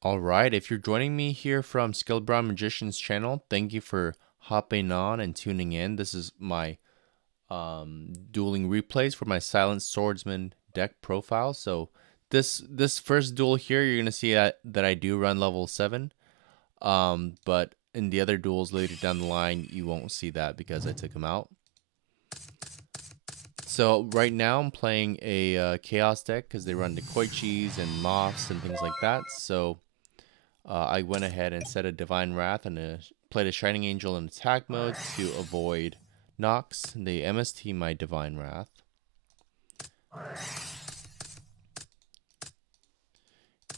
All right, if you're joining me here from Skilled Brown Magician's channel, thank you for hopping on and tuning in. This is my dueling replays for my Silent Swordsman deck profile. So this first duel here, you're gonna see that I do run level 7. But in the other duels later down the line, you won't see that because I took them out. So right now I'm playing a Chaos deck because they run the Koichis and Moths and things like that. So I went ahead and set a Divine Wrath and played a Shining Angel in attack mode to avoid knocks. They MST my Divine Wrath.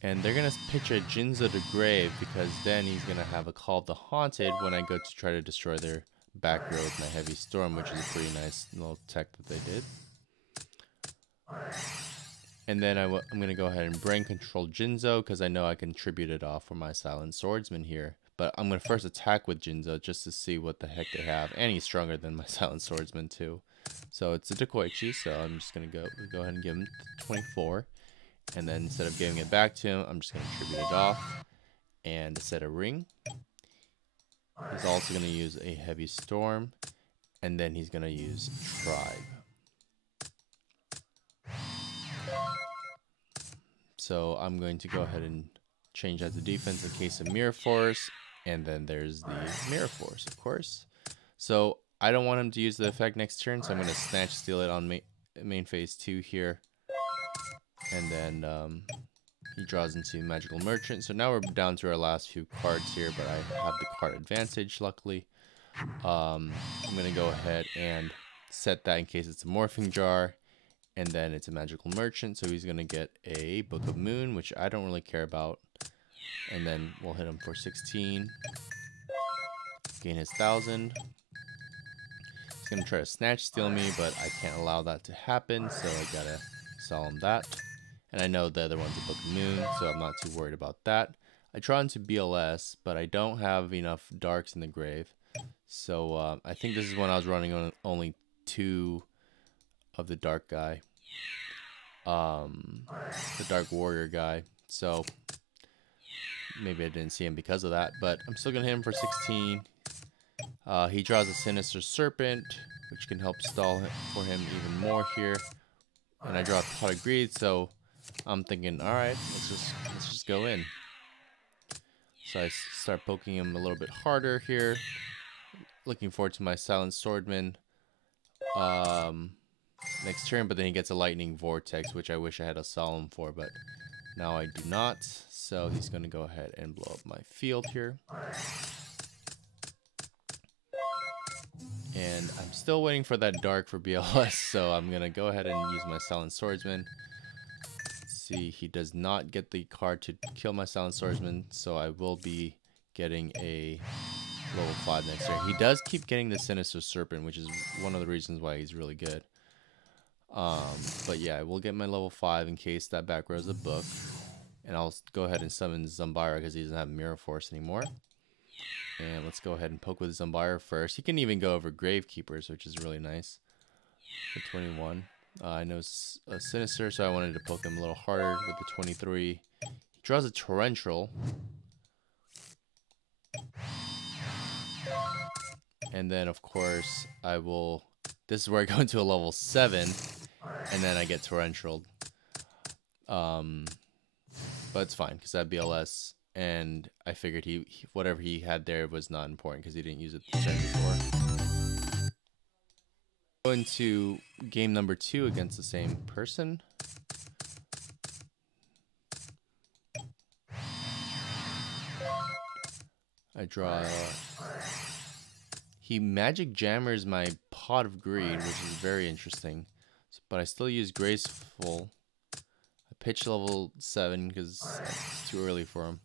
And they're going to pitch a Jinzo to Grave because then he's going to have a Call of the Haunted when I go to try to destroy their back row with my Heavy Storm, which is a pretty nice little tech that they did. And then I'm going to go ahead and Brain Control Jinzo because I know I can tribute it off for my Silent Swordsman here. But I'm going to first attack with Jinzo just to see what the heck they have. And he's stronger than my Silent Swordsman too. So it's a Dekoichi, so I'm just going to go ahead and give him 24. And then instead of giving it back to him, I'm just going to tribute it off and set a ring. He's also going to use a Heavy Storm. And then he's going to use Tribe. So I'm going to go ahead and change that to defense in case of Mirror Force. And then there's the Mirror Force, of course. So I don't want him to use the effect next turn, so I'm going to Snatch Steal it on main phase 2 here. And then he draws into Magical Merchant. So now we're down to our last few cards here, but I have the card advantage, luckily. I'm going to go ahead and set that in case it's a Morphing Jar. And then it's a Magical Merchant, so he's going to get a Book of Moon, which I don't really care about. And then we'll hit him for 16. Gain his 1,000. He's going to try to Snatch Steal me, but I can't allow that to happen, so I got to Solemn that. And I know the other one's a Book of Moon, so I'm not too worried about that. I draw into BLS, but I don't have enough darks in the grave. So I think this is when I was running on only 2 of the dark guy. The Dark Warrior guy. So maybe I didn't see him because of that, but I'm still going to hit him for 16. He draws a Sinister Serpent, which can help stall for him even more here. And I draw a Pot of Greed, so I'm thinking, all right, let's just go in. So I start poking him a little bit harder here. Looking forward to my Silent Swordman next turn, but then he gets a Lightning Vortex, which I wish I had a Solemn for, but now I do not. So he's going to go ahead and blow up my field here. And I'm still waiting for that dark for BLS, so I'm going to go ahead and use my Silent Swordsman. See, he does not get the card to kill my Silent Swordsman, so I will be getting a level 5 next turn. He does keep getting the Sinister Serpent, which is one of the reasons why he's really good. But yeah, I will get my level 5 in case that back row is a book. And I'll go ahead and summon Zumbira because he doesn't have Mirror Force anymore. And let's go ahead and poke with Zumbira first. He can even go over Gravekeepers, which is really nice. For 21. I know it's a Sinister, so I wanted to poke him a little harder with the 23. He draws a Torrential. And then, of course, I will... This is where I go into a level 7, and then I get Torrential. But it's fine, because I have BLS, and I figured whatever he had there was not important, because he didn't use it the turn before. Go into game number 2 against the same person. I draw... He Magic Jammers my Pot of Greed, which is very interesting. But I still use Graceful. I pitch level 7 because it's too early for him.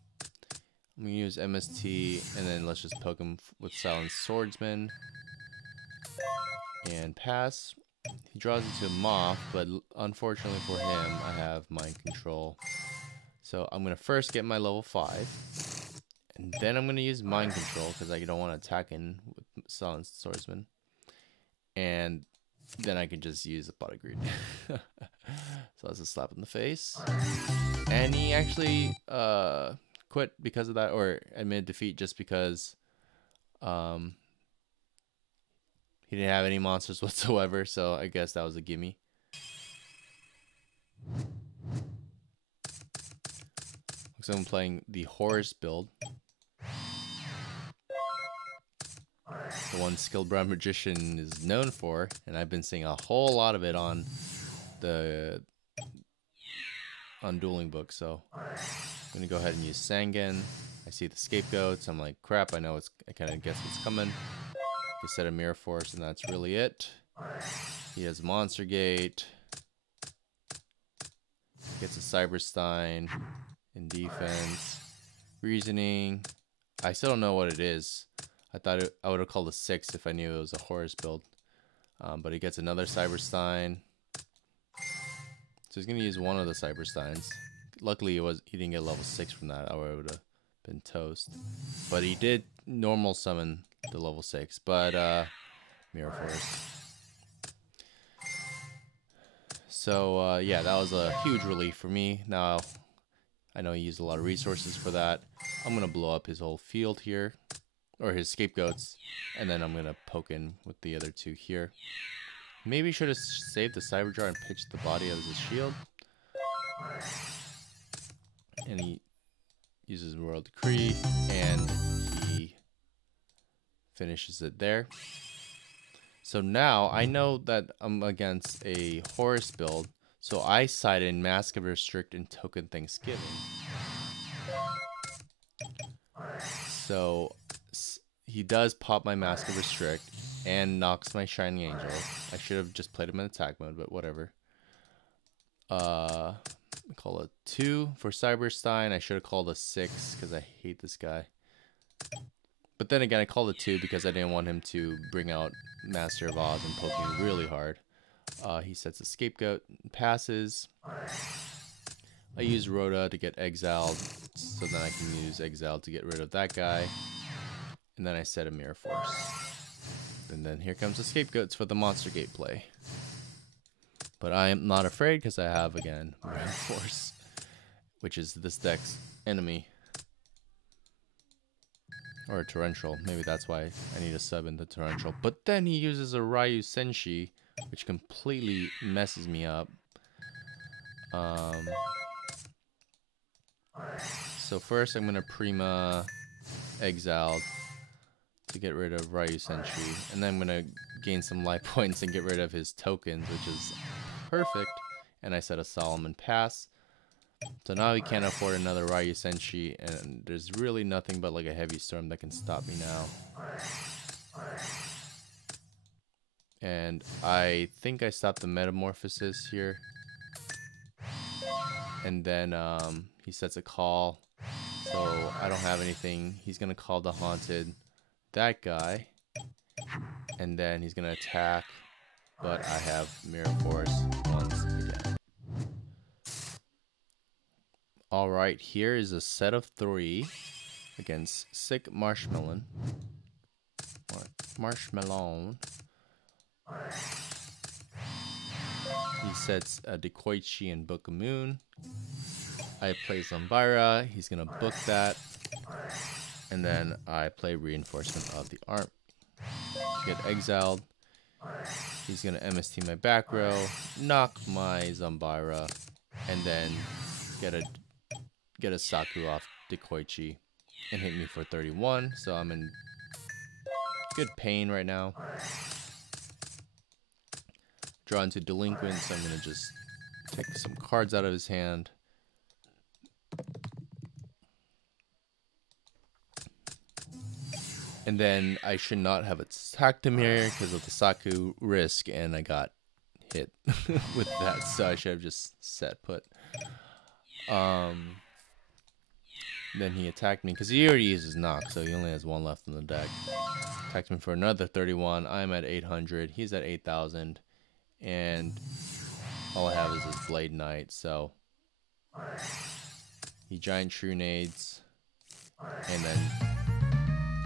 I'm going to use MST, and then let's just poke him with Silent Swordsman. And pass. He draws into a Moth, but unfortunately for him, I have Mind Control. So I'm going to first get my level 5. And then I'm going to use Mind Control because I don't want to attack in with Silent Swordsman. And then I can just use a Pot of Greed. So that's a slap in the face. And he actually quit because of that, or admit defeat just because he didn't have any monsters whatsoever. So I guess that was a gimme. So I'm playing the Horus build. The one Skilled Brown Magician is known for, and I've been seeing a whole lot of it on Dueling Book. So I'm gonna go ahead and use Sangen. I see the scapegoats. I'm like, crap, I know I kind of guess what's coming. He set a Mirror Force, and that's really it. He has Monster Gate. Gets a Cyberstein in defense. Reasoning. I still don't know what it is. I thought I would have called a 6 if I knew it was a Horus build. But he gets another Cyberstein. So he's going to use one of the Cybersteins. Luckily, he didn't get level 6 from that. I would have been toast. But he did normal summon the level 6. But Mirror Force. So yeah, that was a huge relief for me. Now, I know he used a lot of resources for that. I'm going to blow up his whole field here. Or his scapegoats. And then I'm going to poke in with the other two here. Maybe should have saved the Cyberjar and pitched the body as a shield. And he uses Royal Decree. And he finishes it there. So now I know that I'm against a Horus build. So I side in Mask of Restrict and Token Thanksgiving. So he does pop my Mask of Restrict and knocks my Shining Angel. I should have just played him in attack mode, but whatever. Call it 2 for Cyberstein. I should have called a 6 because I hate this guy. But then again, I called it 2 because I didn't want him to bring out Master of Oz and poke me really hard. He sets a Scapegoat and passes. I use Rhoda to get exiled, so then I can use Exile to get rid of that guy. And then I set a Mirror Force. And then here comes the Scapegoats for the Monster Gate play. But I am not afraid because I have, again, Mirror Force, which is this deck's enemy. Or a Torrential. Maybe that's why I need a sub in the Torrential. But then he uses a Ryu Senshi, which completely messes me up. So first I'm going to Prima Exiled to get rid of Ryu Senshi. And then I'm going to gain some life points and get rid of his tokens, which is perfect. And I set a Solomon Pass. So now he can't afford another Ryu Senshi, and there's really nothing but like a Heavy Storm that can stop me now. And I think I stopped the Metamorphosis here. And then he sets a call, so I don't have anything. He's going to call the Haunted, that guy, and then he's going to attack, but I have Mirror Force once again. Alright, here is a set of 3 against Sick Marshmallow. Marshmallow. He sets a Dekoichi and Book of Moon. I play Zambira. He's going to book that. And then I play Reinforcement of the Arm. To get exiled. He's going to MST my back row. Knock my Zambira. And then get a Saku off Dekoichi. And hit me for 31. So I'm in good pain right now. Draw into Delinquent, so I'm going to just take some cards out of his hand. And then I should not have attacked him here because of the Saku risk, and I got hit with that, so I should have just set put. Then he attacked me because he already uses knock, so he only has 1 left in the deck. Attacked me for another 31. I'm at 800. He's at 8,000. And all I have is his Blade Knight, so he Giant Trunades and then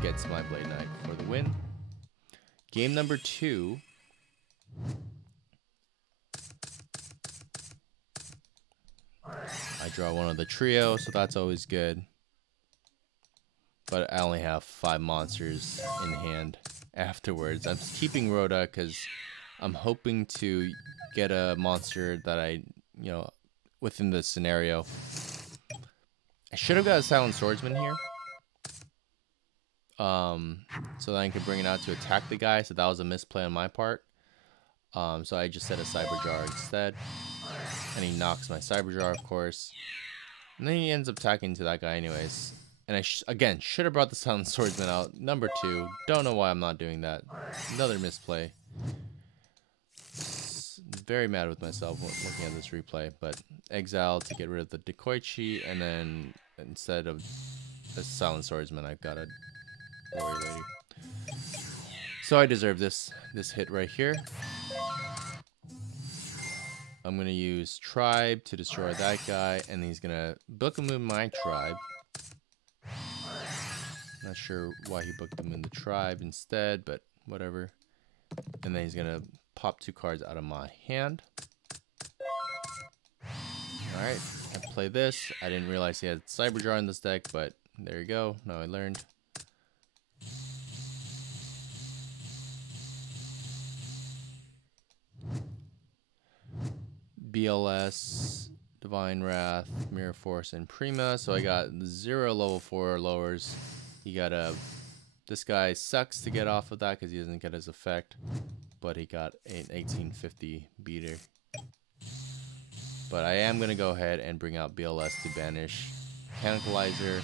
gets my Blade Knight for the win. Game number 2. I draw one of the trio, so that's always good. but I only have 5 monsters in hand afterwards. I'm keeping Rhoda because I'm hoping to get a monster that I, you know, within the scenario. I should have got a Silent Swordsman here. So that I could bring it out to attack the guy. So that was a misplay on my part. So I just set a Cyber Jar instead. And he knocks my Cyber Jar, of course. And then he ends up attacking to that guy anyways. And I, again, should have brought the Silent Swordsman out. Number 2. Don't know why I'm not doing that. Another misplay. Very mad with myself looking at this replay. But exile to get rid of the Dekoichi. And then instead of a Silent Swordsman, I've got a Warrior Lady. So I deserve this hit right here. I'm going to use Tribe to destroy that guy, and he's going to book him in my Tribe. Not sure why he booked him in the Tribe instead, but whatever. And then he's going to pop 2 cards out of my hand. Alright, I play this. I didn't realize he had Cyber Jar in this deck, but there you go. Now I learned. BLS, Divine Wrath, Mirror Force, and Prima. So I got 0 level 4 lowers. He got a... This guy sucks to get off of that because he doesn't get his effect. But he got an 1850 beater. But I am going to go ahead and bring out BLS to banish Mechanicalizer.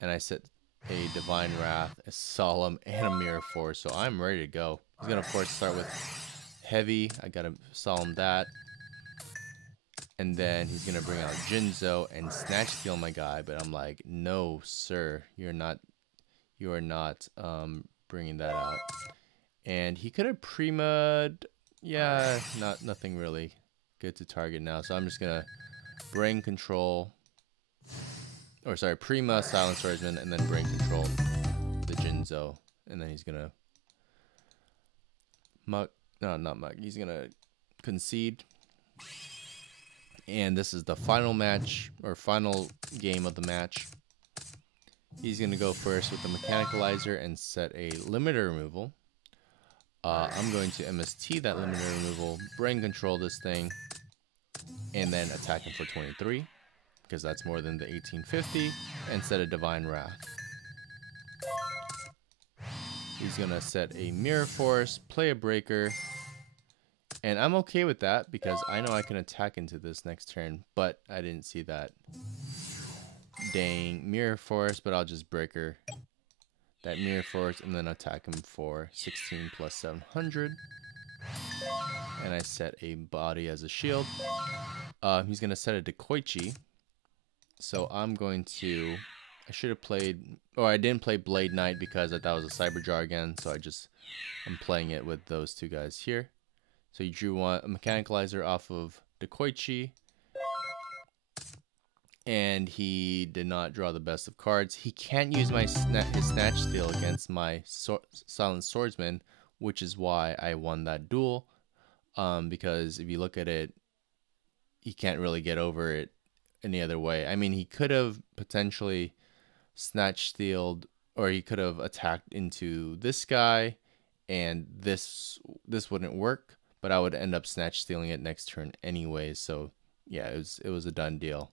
And I set a Divine Wrath, a Solemn, and a Mirror Force. So I'm ready to go. He's going to, of course, start with Heavy. I got to Solemn that. And then he's going to bring out Jinzo and Snatch Steal my guy. But I'm like, no, sir. You are not bringing that out. And he could have Prima-'d. Yeah, nothing really good to target now. So I'm just going to Brain Control. Or sorry, Prima, Silent Swordsman, and then Brain Control the Jinzo. And then he's going to Mug. No, not Mug. He's going to Concede. And this is the final match, or final game of the match. He's going to go first with the Mechanicalizer and set a limiter removal. I'm going to MST that limiter removal, Brain Control this thing, and then attack him for 23, because that's more than the 1850, and set a Divine Wrath. He's going to set a Mirror Force, play a Breaker, and I'm okay with that because I know I can attack into this next turn, but I didn't see that. Dang, Mirror Force, but I'll just Breaker that Mirror Force and then attack him for 16 plus 700. And I set a Body as a shield. He's going to set a Dekoichi. So I'm going to... I should have played... Or I didn't play Blade Knight because I thought it was a Cyber Jar again. So I'm playing it with those 2 guys here. So you drew a Mechanicalizer off of Dekoichi. And he did not draw the best of cards. He can't use his Snatch Steal against my Silent Swordsman, which is why I won that duel. Because if you look at it, he can't really get over it any other way. I mean, he could have potentially Snatch Stealed, or he could have attacked into this guy, and this wouldn't work. But I would end up Snatch Stealing it next turn anyways. So yeah, it was a done deal.